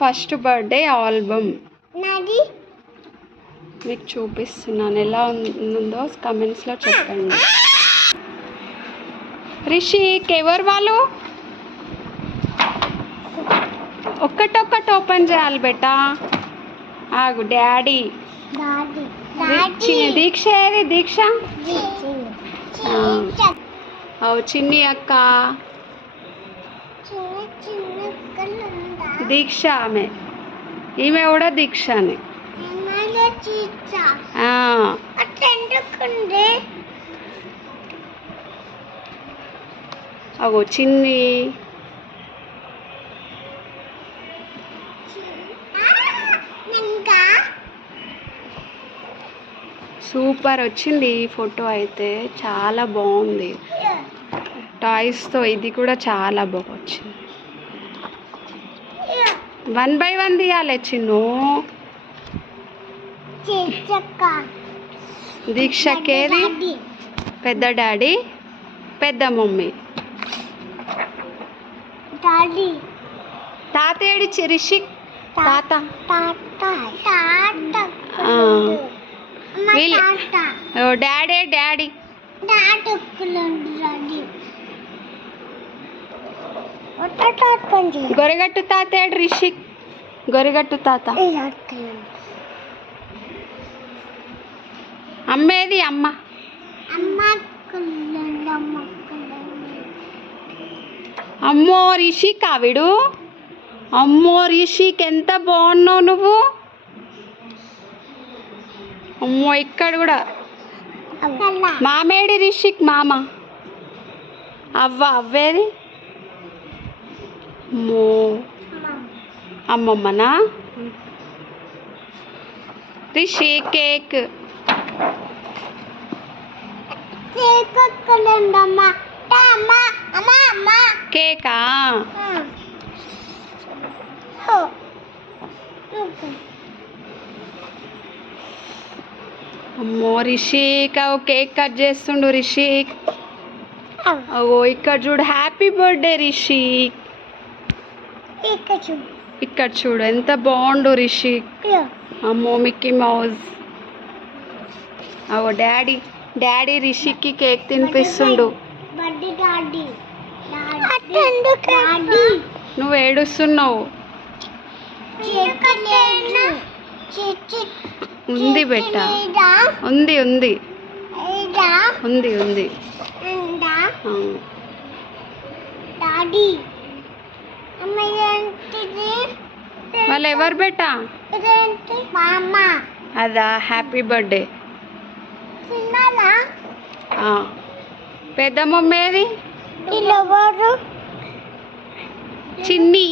First birthday album నాది మీకు చూపిస్తున్నాను. ఎలా ఉందో కమెంట్స్లో చెప్పండి. రిషిక్ ఎవరు వాళ్ళు? ఒక్కటొక్కటి ఓపెన్ చేయాలి బెటా. ఆగు డాడీ. దీక్ష ఏది? దీక్ష చిన్ని అక్క. దీక్ష ఈమె కూడా దీక్షని. అగో చిన్ని. సూపర్ వచ్చింది ఈ ఫోటో అయితే, చాలా బాగుంది. టాయ్స్తో ఇది కూడా చాలా బాగా వచ్చింది. 1 by 1 తీయాలి చిన్ను. దీక్షకేది? పెద్ద డాడీ, పెద్ద మమ్మీ. తాత ఏడిచి రిషిక్? తాత డాడీ. డాడీ గొరగట్టు తాత ఏడు? రిషిక్ గొరగట్టు తాత. అమ్మేది? అమ్మ అమ్మో రిషిక్ ఆవిడు. అమ్మో రిషిక్ ఎంత బాగున్నావు నువ్వు. అమ్మో ఇక్కడ కూడా మామేడి? రిషిక్ మామ. అవ్వేది? అమ్మో అమ్మమ్మనా? రిషిక్ కేక్. కేకా? అమ్మో రిషిక్ కేక్ కట్ చేస్తుండు రిషిక్. ఓ ఇక్కడ చూడు, హ్యాపీ బర్త్డే రిషిక్. ఇక్కడ చూడు ఎంత బాగుండు రిషిక్. అమ్మో మిక్కీ మౌజ్. అవో డాడీ. డాడీ రిషిక్కి కేక్ తినిపిస్తుండు. నువ్వు ఏడుస్తున్నావు. ఉంది బెట్ట, ఉంది ఉంది ఉంది ఉంది. వాళ్ళు ఎవరు బెట్ట? అదా హ్యాపీ బర్త్డే. పెద్ద మమ్మేది? చిన్ని.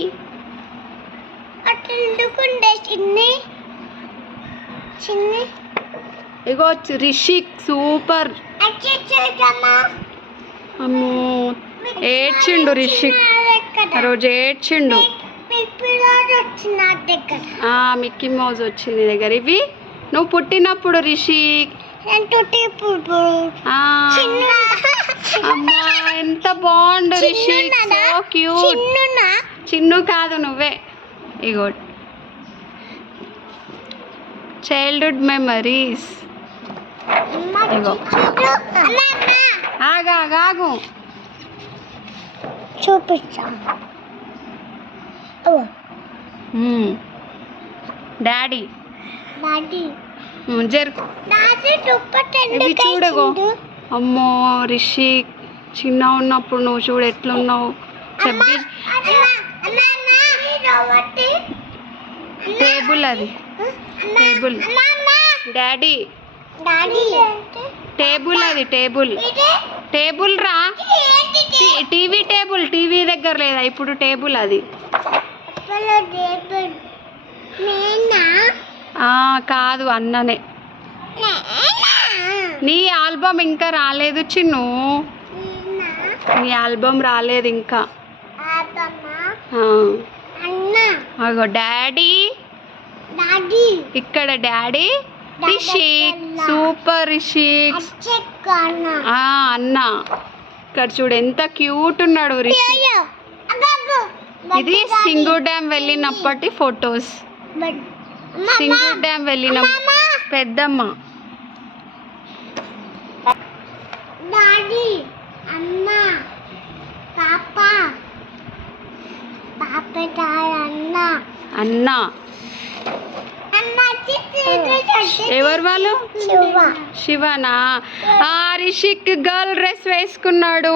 ఇగో రిషిక్ సూపర్. అమ్మో ఏడ్చిండు రిషిక్ ఆ రోజు, ఏడ్చిండు. మిక్కీ మౌజ్ వచ్చింది దగ్గర. ఇవి నువ్వు పుట్టినప్పుడు రిషిక్. అమ్మా ఎంత బాగుండు రిషిక్, సో క్యూట్. చిన్ను కాదు నువ్వే. ఇగో చైల్డ్హుడ్ మెమరీస్. ఇగో ఆగాగు చూపించా. డాడీ జరుగు. ఇవి చూడగో. అమ్మో రిషిక్ చిన్న ఉన్నప్పుడు నువ్వు చూడు ఎట్లున్నావు. టేబుల్ అది, టేబుల్. డాడీ టేబుల్ అది, టేబుల్. టేబుల్ రా. టీవీ టేబుల్, టీవీ దగ్గర లేదా ఇప్పుడు టేబుల్ అది. కాదు అన్ననే. నీ ఆల్బమ్ ఇంకా రాలేదు చిన్ను, నీ ఆల్బమ్ రాలేదు ఇంకా. అగో డాడీ. ఇక్కడ డాడీ. రిషిక్ సూపర్. రిషిక్ అన్న. ఇక్కడ చూడు ఎంత క్యూట్ ఉన్నాడు రిషిక్. ఇది సింగూర్ డ్యామ్ వెళ్ళినప్పటి ఫొటోస్. సింగూర్ డ్యామ్ వెళ్ళిన పెద్దమ్మ. అన్న ఎవరు వాళ్ళు? శివనా? రిషిక్ గర్ల్ డ్రెస్ వేసుకున్నాడు,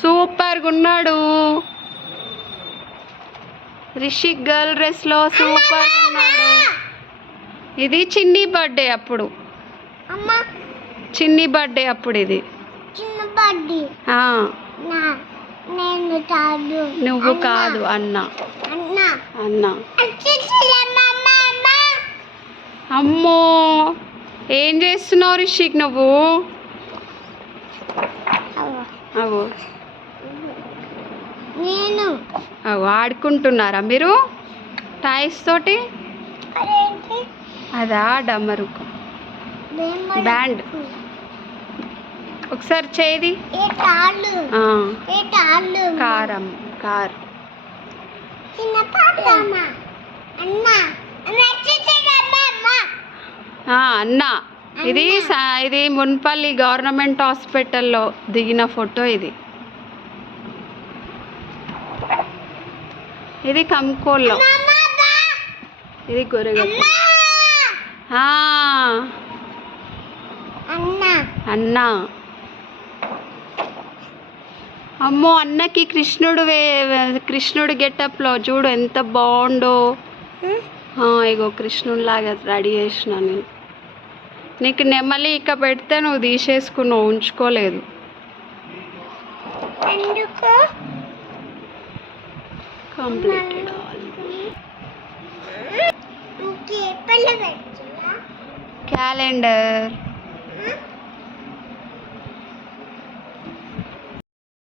సూపర్గా ఉన్నాడు. రిషిక్ గర్ల్ డ్రెస్ లో సూపర్ ఉన్నాడు. ఇది చిన్ని బర్త్డే అప్పుడు, చిన్ని బర్త్డే అప్పుడు ఇది. నువ్వు కాదు అన్న. అన్న అమ్మో ఏం చేస్తున్నావు రిషిక్ నువ్వు? అవు అవు ఆడుకుంటున్నారా మీరు టాయ్స్ తోటి? అదా డమరుకు బ్యాండ్. ఒకసారి చేది. కారం కార్. అన్న ఇది ఇది మున్పల్లి గవర్నమెంట్ హాస్పిటల్లో దిగిన ఫోటో ఇది. ఇది కంకోల్లో, ఇది గొర్రెగట్ట. అన్న అమ్మో అన్నకి కృష్ణుడు గెటప్లో చూడు ఎంత బాగుండో. ఇగో కృష్ణుడు లాగా రెడీ చేసిన నేను. నీకు నెమలి ఇక పెడితే నువ్వు తీసేసుకున్నావు, ఉంచుకోలేదు. Completed calendar.